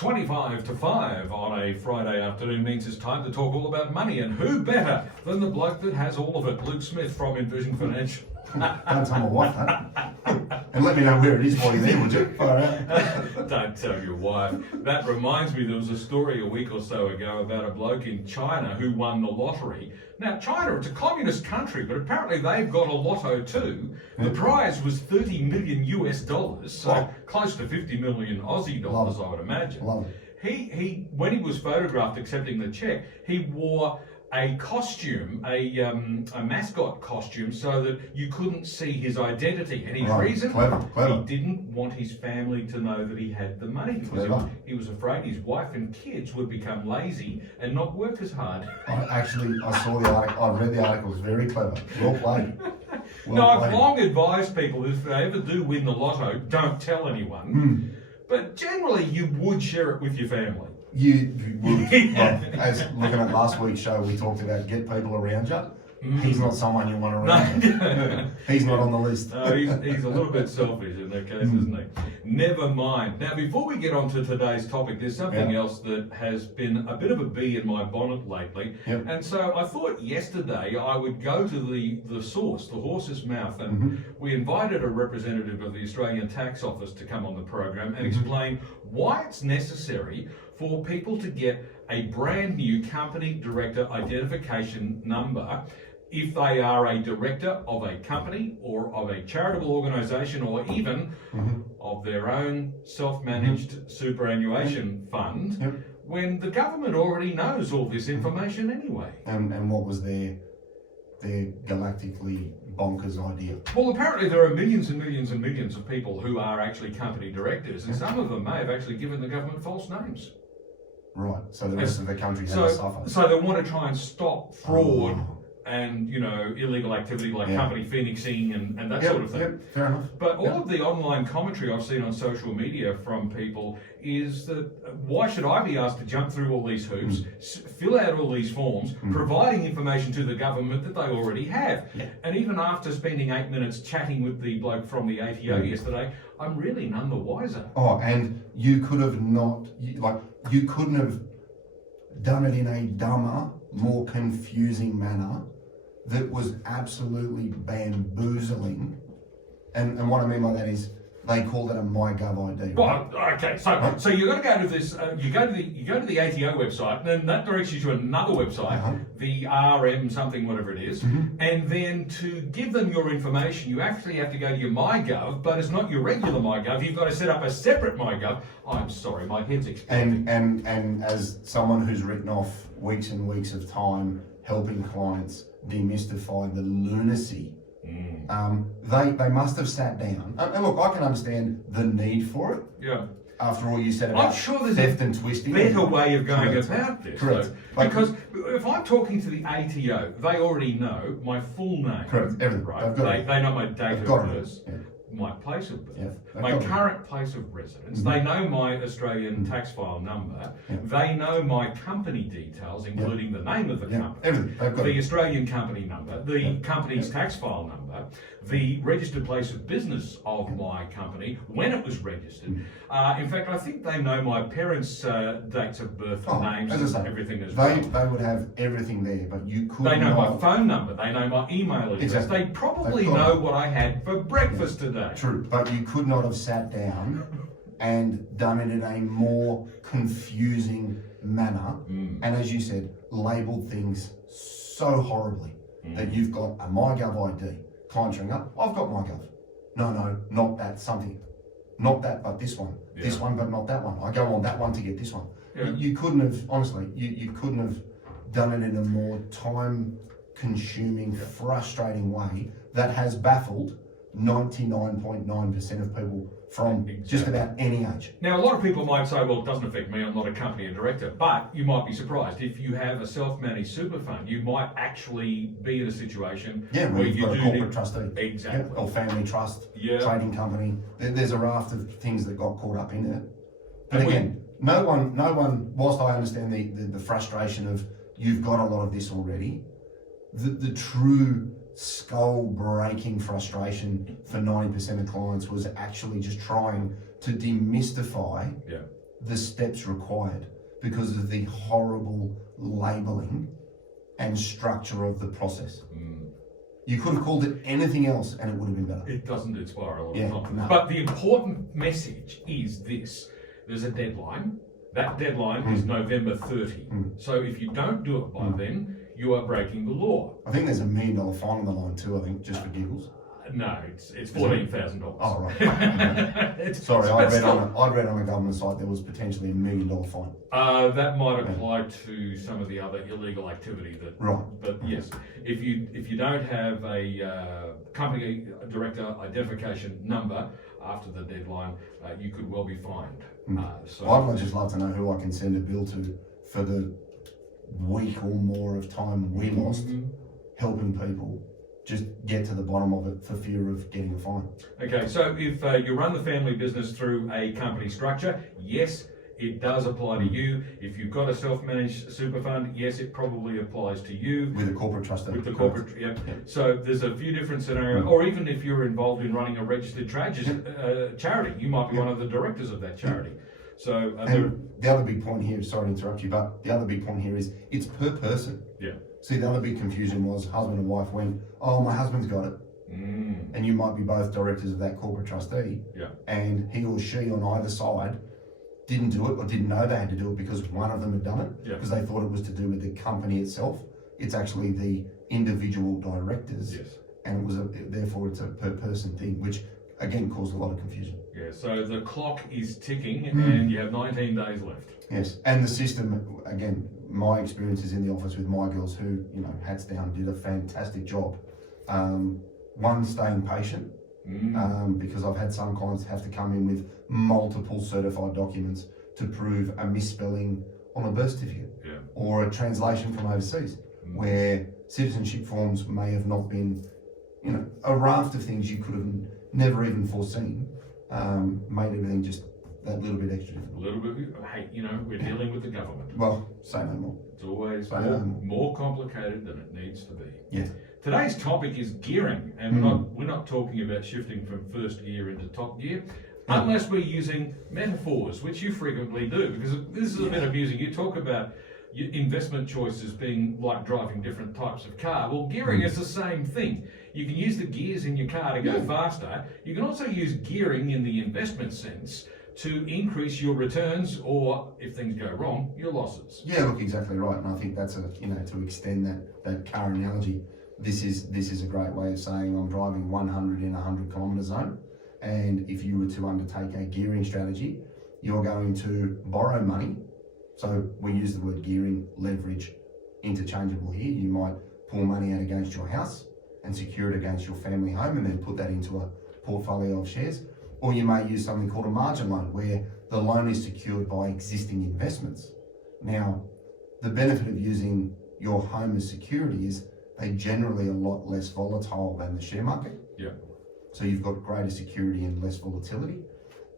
25 to 5 on a Friday afternoon means it's time to talk all about money, and who better than the bloke that has all of it, Luke Smith from Envision Financial. Don't tell my wife that. And let me know where it is while you're there, would you? Far out. Don't tell your wife. That reminds me, there was a story a week or so ago about a bloke in China who won the lottery. Now, China, it's a communist country, but apparently they've got a lotto too. The prize was $30 million US, so close to 50 million Aussie dollars, I would imagine. Love it. He when he was photographed accepting the check, he wore a costume, a mascot costume, so that you couldn't see his identity. And his reason, clever. he didn't want his family to know that he had the money, because he was afraid his wife and kids would become lazy and not work as hard. I saw the article. I read the article. It's very clever. Well played. I've long advised people, if they ever do win the lotto, don't tell anyone. But generally, you would share it with your family. You would. As looking at last week's show, we talked about get people around you. He's not someone you want around you. He's not on the list. No, he's a little bit selfish in that case, isn't he? Never mind. Now, before we get on to today's topic, there's something else that has been a bit of a bee in my bonnet lately. And so I thought yesterday I would go to the source, the horse's mouth, and we invited a representative of the Australian Tax Office to come on the program and explain why it's necessary for people to get a brand new company director identification number if they are a director of a company or of a charitable organisation, or even of their own self-managed superannuation fund, when the government already knows all this information anyway. And what was their galactically bonkers idea? Well, apparently there are millions and millions and millions of people who are actually company directors, and some of them may have actually given the government false names. Right, so the rest of the country has to suffer. So they want to try and stop fraud and, illegal activity like company phoenixing and that sort of thing. Fair enough. But all of the online commentary I've seen on social media from people is that why should I be asked to jump through all these hoops, fill out all these forms, providing information to the government that they already have? And even after spending 8 minutes chatting with the bloke from the ATO yesterday, I'm really none the wiser. Oh, and you could have you couldn't have done it in a dumber, more confusing manner that was absolutely bamboozling. And what I mean by that is they call that a MyGov ID. Well, okay, so you're going to go to this. You go to the ATO website, and then that directs you to another website, the RM something whatever it is, and then to give them your information, you actually have to go to your MyGov, but it's not your regular MyGov. You've got to set up a separate MyGov. I'm sorry, my head's exploding. And as someone who's written off weeks and weeks of time helping clients demystify the lunacy. They must have sat down. And look, I can understand the need for it. Yeah. After all you said about I'm sure there's theft and twisting. better way of going about this. Correct. So, because if I'm talking to the ATO, they already know my full name. Correct. Everything. Right. They know my date of birth, my place of birth, my current place of residence. They know my Australian tax file number. They know my company details, including the name of the company, everything. the Australian company number, the company's tax file number, the registered place of business of my company, when it was registered. In fact, I think they know my parents' dates of birth, names, and everything as well. They would have everything there, but you could They know my phone number, they know my email address, Exactly. they probably know what I had for breakfast today. True, but you could not have sat down and done it in a more confusing manner, and as you said, labelled things so horribly that you've got a MyGov ID. Clients ring up, I've got MyGov. No, not that something. Not that, but this one. This one, but not that one. I go on that one to get this one. You couldn't have, honestly, you couldn't have done it in a more time-consuming, frustrating way that has baffled 99.9% of people from just about any age. Now, a lot of people might say, well, it doesn't affect me, I'm not a company or director, but you might be surprised. If you have a self-managed super fund, you might actually be in a situation where you've got a corporate trustee. Exactly. Or family trust, trading company. There's a raft of things that got caught up in it. But again, no one, whilst I understand the frustration of you've got a lot of this already, the true skull-breaking frustration for 90% of clients was actually just trying to demystify the steps required because of the horrible labelling and structure of the process. You could have called it anything else and it would have been better. It doesn't inspire a lot of confidence. No. But the important message is this. There's a deadline. That deadline is November 30. So if you don't do it by then, you are breaking the law. I think there's $1 million fine on the line too, I think, just for giggles. No, it's $14,000. Oh, right. Sorry, I read on a government site there was potentially $1 million fine. That might apply to some of the other illegal activity that. Right. But yes, if you don't have a company director identification number after the deadline, you could well be fined. So I'd just love to know who I can send a bill to for the week or more of time we lost helping people just get to the bottom of it for fear of getting a fine. Okay, so if you run the family business through a company structure, yes, it does apply to you. If you've got a self-managed super fund, yes, it probably applies to you. With a corporate trustee. With the corporate, yeah. So there's a few different scenarios, or even if you're involved in running a registered charity, you might be one of the directors of that charity. So the other big point here, sorry to interrupt you, but the other big point here is it's per person. Yeah. See, the other big confusion was husband and wife went, oh, my husband's got it. And you might be both directors of that corporate trustee. Yeah. And he or she on either side didn't do it or didn't know they had to do it because one of them had done it because they thought it was to do with the company itself. It's actually the individual directors. Yes. And it was therefore it's a per person thing, which again caused a lot of confusion. Yeah, so the clock is ticking and you have 19 days left. Yes, and the system, again, my experiences in the office with my girls who, hats down, did a fantastic job. One, staying patient, because I've had some clients have to come in with multiple certified documents to prove a misspelling on a birth certificate or a translation from overseas, where citizenship forms may have not been, a raft of things you could have never even foreseen, made everything just that little bit extra difficult. A little bit, hey, we're dealing with the government. Well, say no more. It's always more complicated than it needs to be. Yeah. Today's topic is gearing, and we're not talking about shifting from first gear into top gear, unless we're using metaphors, which you frequently do, because this is a bit amusing. You talk about your investment choices being like driving different types of car. Well, gearing is the same thing. You can use the gears in your car to go faster. You can also use gearing in the investment sense to increase your returns, or if things go wrong, your losses. Yeah, look, exactly right. And I think that's to extend that car analogy. This is a great way of saying I'm driving 100 in a 100 kilometre zone, and if you were to undertake a gearing strategy, you're going to borrow money. So we use the word gearing, leverage, interchangeable here. You might pull money out against your house and secure it against your family home and then put that into a portfolio of shares. Or you may use something called a margin loan, where the loan is secured by existing investments. Now, the benefit of using your home as security is they're generally a lot less volatile than the share market. Yeah. So you've got greater security and less volatility.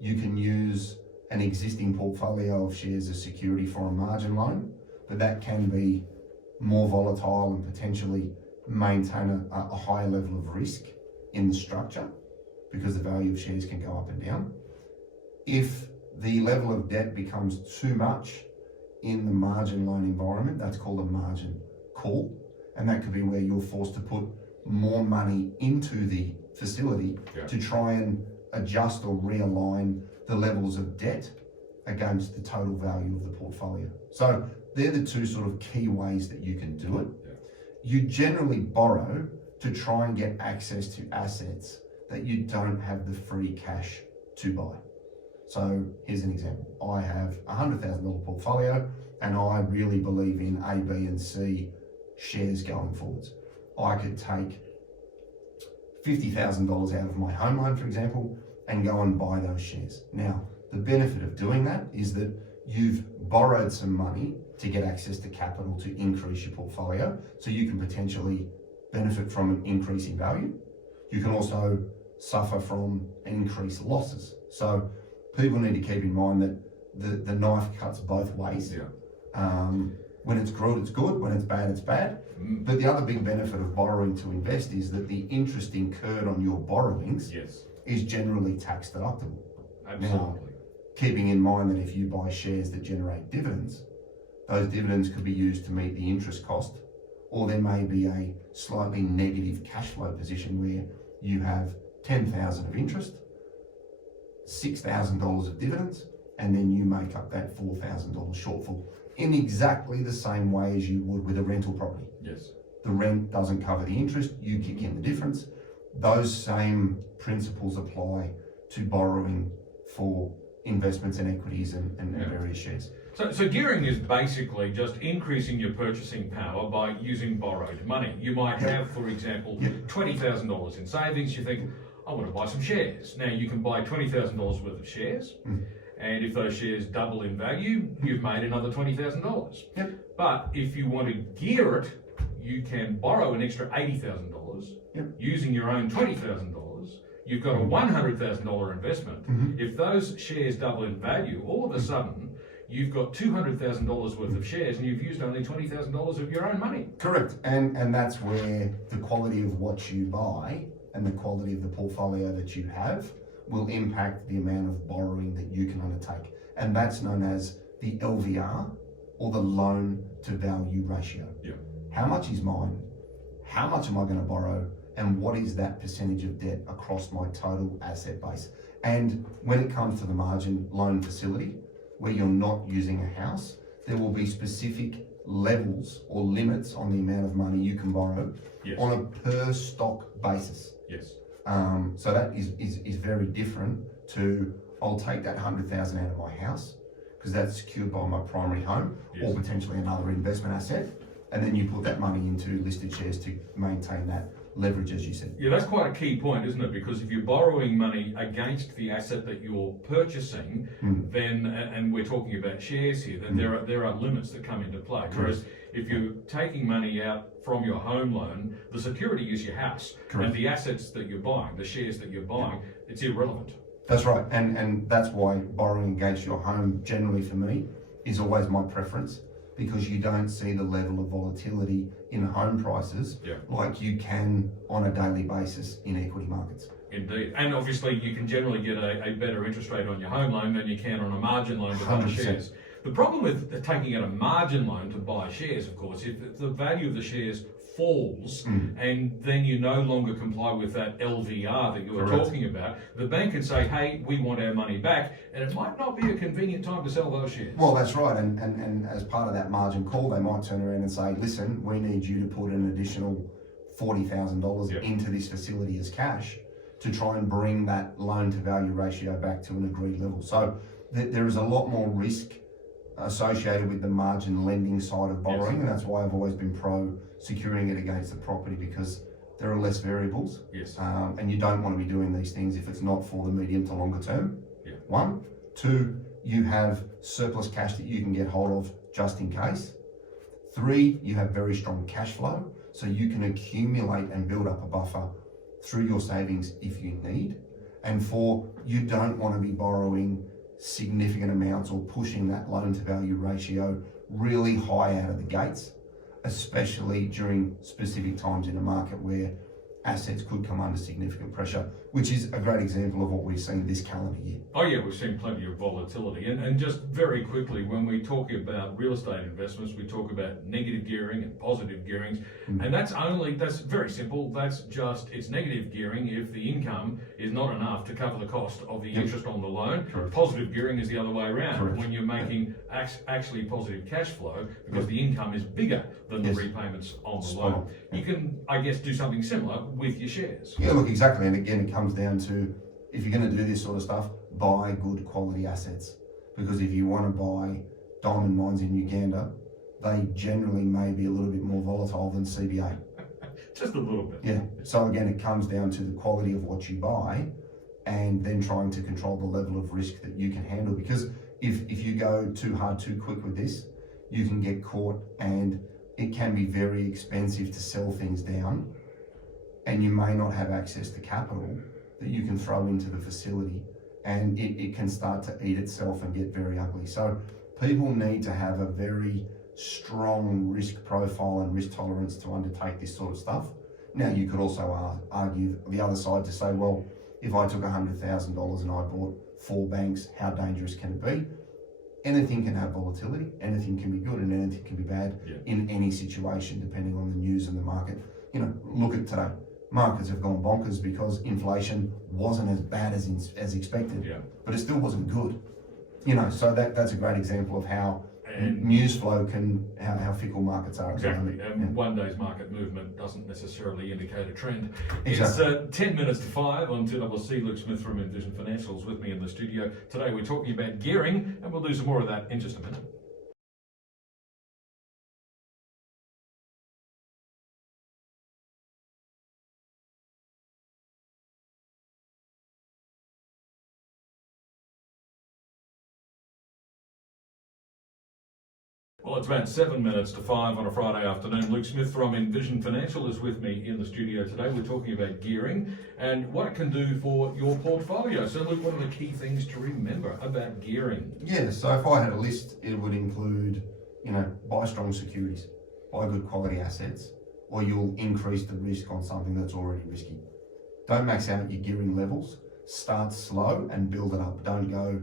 You can use an existing portfolio of shares as security for a margin loan, but that can be more volatile and potentially maintain a higher level of risk in the structure, because the value of shares can go up and down. If the level of debt becomes too much in the margin loan environment, that's called a margin call. And that could be where you're forced to put more money into the facility to try and adjust or realign the levels of debt against the total value of the portfolio. So they're the two sort of key ways that you can do it. You generally borrow to try and get access to assets that you don't have the free cash to buy. So here's an example. I have a $100,000 portfolio and I really believe in A, B and C shares going forwards. I could take $50,000 out of my home loan, for example, and go and buy those shares. Now, the benefit of doing that is that you've borrowed some money to get access to capital to increase your portfolio, so you can potentially benefit from an increase in value. You can also suffer from increased losses. So people need to keep in mind that the knife cuts both ways. When it's good, it's good. When it's bad, it's bad. But the other big benefit of borrowing to invest is that the interest incurred on your borrowings is generally tax deductible. Absolutely. Now, keeping in mind that if you buy shares that generate dividends, those dividends could be used to meet the interest cost, or there may be a slightly negative cash flow position where you have 10,000 of interest, $6,000 of dividends, and then you make up that $4,000 shortfall in exactly the same way as you would with a rental property. Yes. The rent doesn't cover the interest, you kick in the difference. Those same principles apply to borrowing for investments in equities and various shares. So gearing is basically just increasing your purchasing power by using borrowed money. You might have, for example, $20,000 in savings. You think, I want to buy some shares. Now you can buy $20,000 worth of shares. And if those shares double in value, you've made another $20,000. But if you want to gear it, you can borrow an extra $80,000 using your own $20,000. You've got a $100,000 investment. If those shares double in value, all of a sudden, you've got $200,000 worth of shares and you've used only $20,000 of your own money. Correct. And that's where the quality of what you buy and the quality of the portfolio that you have will impact the amount of borrowing that you can undertake. And that's known as the LVR, or the loan to value ratio. How much is mine? How much am I going to borrow? And what is that percentage of debt across my total asset base? And when it comes to the margin loan facility, where you're not using a house, there will be specific levels or limits on the amount of money you can borrow on a per stock basis. So that is very different to, I'll take that 100,000 out of my house because that's secured by my primary home or potentially another investment asset, and then you put that money into listed shares to maintain that leverage, as you said. Yeah, that's quite a key point, isn't it? Because if you're borrowing money against the asset that you're purchasing, then, and we're talking about shares here, then there are limits that come into play. Whereas if you're taking money out from your home loan, the security is your house. And the assets that you're buying, the shares that you're buying, it's irrelevant. That's right. And that's why borrowing against your home, generally for me, is always my preference, because you don't see the level of volatility in home prices like you can on a daily basis in equity markets. Indeed. And obviously you can generally get a better interest rate on your home loan than you can on a margin loan to buy shares. The problem with taking out a margin loan to buy shares, of course, if the value of the shares falls and then you no longer comply with that LVR that you were talking about, the bank can say, hey, we want our money back, and it might not be a convenient time to sell those shares. Well, that's right. And as part of that margin call, they might turn around and say, listen, we need you to put an additional $40,000 into this facility as cash to try and bring that loan to value ratio back to an agreed level. So there is a lot more risk associated with the margin lending side of borrowing, and that's why I've always been pro securing it against the property, because there are less variables, and you don't want to be doing these things if it's not for the medium to longer term. One. Two, you have surplus cash that you can get hold of just in case. Three, you have very strong cash flow, so you can accumulate and build up a buffer through your savings if you need. And four, you don't want to be borrowing significant amounts or pushing that loan to value ratio really high out of the gates, especially during specific times in a market where assets could come under significant pressure, which is a great example of what we've seen this calendar year. Oh yeah, we've seen plenty of volatility. And just very quickly, when we talk about real estate investments, we talk about negative gearing and positive gearings. And that's very simple. It's negative gearing if the income is not enough to cover the cost of the interest on the loan. Positive gearing is the other way around, when you're making actually positive cash flow because the income is bigger than the repayments on the loan. You can, I guess, do something similar with your shares. Yeah, look, exactly. And again, it comes down to, if you're going to do this sort of stuff, buy good quality assets. Because if you want to buy diamond mines in Uganda, they generally may be a little bit more volatile than CBA. Just a little bit. Yeah. So again, it comes down to the quality of what you buy and then trying to control the level of risk that you can handle. Because if you go too hard, too quick with this, you can get caught, and it can be very expensive to sell things down, and you may not have access to capital that you can throw into the facility, and it can start to eat itself and get very ugly. So people need to have a very strong risk profile and risk tolerance to undertake this sort of stuff. Now, you could also argue the other side to say, well, if I took $100,000 and I bought 4 banks, how dangerous can it be? Anything can have volatility, anything can be good and anything can be bad in any situation depending on the news and the market. You know, look at today. Markets have gone bonkers because inflation wasn't as bad as expected, but it still wasn't good. You know, so that's a great example of how news flow can, how fickle markets are. Exactly, and one day's market movement doesn't necessarily indicate a trend. Exactly. It's 10 minutes to 5 on 2CC. Luke Smith from Envision Financials with me in the studio. Today we're talking about gearing, and we'll do some more of that in just a minute. Well, it's about 7 minutes to 5 on a Friday afternoon. Luke Smith from Envision Financial is with me in the studio today. We're talking about gearing and what it can do for your portfolio. So, Luke, what are the key things to remember about gearing? Yeah, so if I had a list, it would include, you know, buy strong securities, buy good quality assets, or you'll increase the risk on something that's already risky. Don't max out your gearing levels. Start slow and build it up. Don't go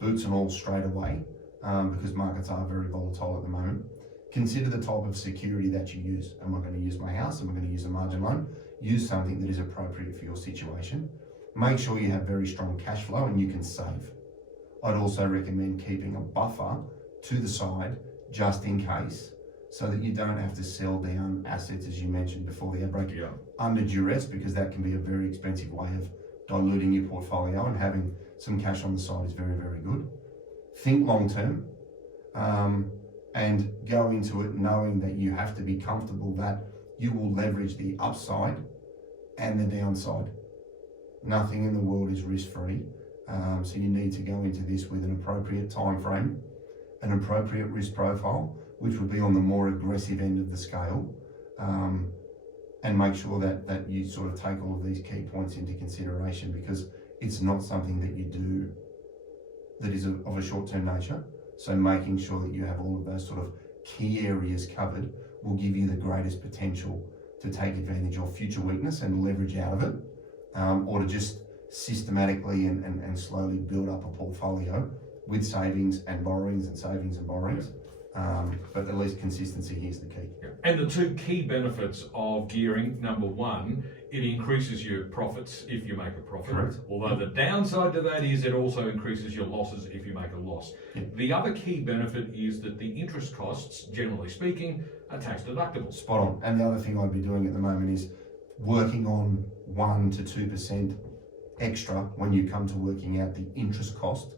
boots and all straight away. Because markets are very volatile at the moment. Consider the type of security that you use. Am I going to use my house? Am I going to use a margin loan? Use something that is appropriate for your situation. Make sure you have very strong cash flow and you can save. I'd also recommend keeping a buffer to the side just in case, so that you don't have to sell down assets, as you mentioned before the outbreak, under duress, because that can be a very expensive way of diluting your portfolio, and having some cash on the side is very, very good. Think long term, and go into it knowing that you have to be comfortable that you will leverage the upside and the downside. Nothing in the world is risk free, so you need to go into this with an appropriate time frame, an appropriate risk profile, which would be on the more aggressive end of the scale, and make sure that you sort of take all of these key points into consideration, because it's not something that you do that is of a short-term nature. So making sure that you have all of those sort of key areas covered will give you the greatest potential to take advantage of future weakness and leverage out of it, or to just systematically and slowly build up a portfolio with savings and borrowings and savings and borrowings. But at least consistency here is the key. And the two key benefits of gearing: number one, it increases your profits if you make a profit. Correct. Although the downside to that is it also increases your losses if you make a loss. The other key benefit is that the interest costs, generally speaking, are tax deductible. Spot on. And the other thing I'd be doing at the moment is working on 1 to 2% extra when you come to working out the interest cost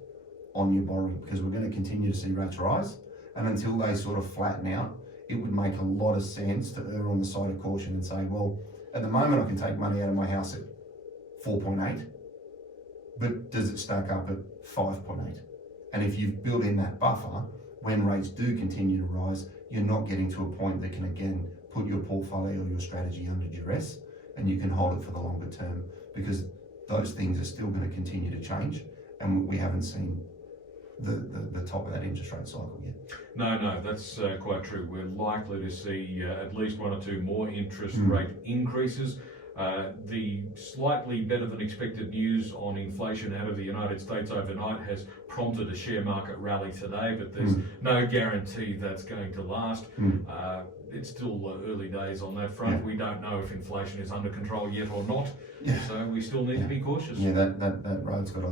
on your borrowing, because we're going to continue to see rates rise. And until they sort of flatten out, it would make a lot of sense to err on the side of caution and say, well, at the moment I can take money out of my house at 4.8, but does it stack up at 5.8? And if you've built in that buffer, when rates do continue to rise, you're not getting to a point that can again put your portfolio or your strategy under duress, and you can hold it for the longer term, because those things are still going to continue to change, and we haven't seen the top of that interest rate cycle yet. No, that's quite true. We're likely to see at least 1 or 2 more interest rate increases. The slightly better than expected news on inflation out of the United States overnight has prompted a share market rally today, but there's no guarantee that's going to last. It's still early days on that front. We don't know if inflation is under control yet or not, so we still need to be cautious. Yeah, that road's got a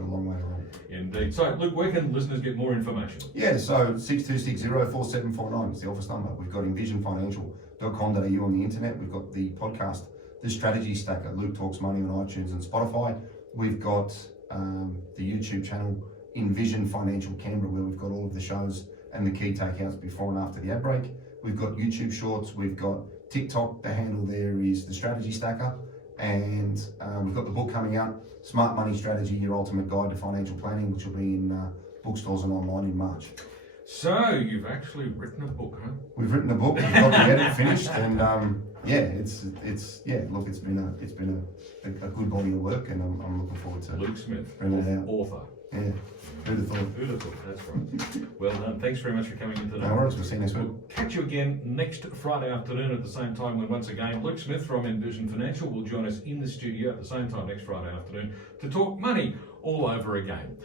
long way to run. Indeed. So, Luke, where can listeners get more information? Yeah, so 62604749 is the office number. We've got envisionfinancial.com.au on the internet. We've got the podcast, The Strategy Stacker. Luke Talks Money on iTunes and Spotify. We've got the YouTube channel, Envision Financial Canberra, where we've got all of the shows and the key takeouts before and after the ad break. We've got YouTube Shorts. We've got TikTok. The handle there is The Strategy Stacker. And we've got the book coming out, Smart Money Strategy, Your Ultimate Guide to Financial Planning, which will be in bookstores and online in March. So you've actually written a book, huh? We've written a book. We've got to get it finished, and it's been a good body of work, and I'm looking forward to Luke Smith, bringing it out. author. Yeah. Who'd have thought? Who'd have thought? That's right. Well done. Thanks very much for coming in today. No worries. We'll see you next week. We'll catch you again next Friday afternoon at the same time when once again Luke Smith from Envision Financial will join us in the studio at the same time next Friday afternoon to talk money all over again.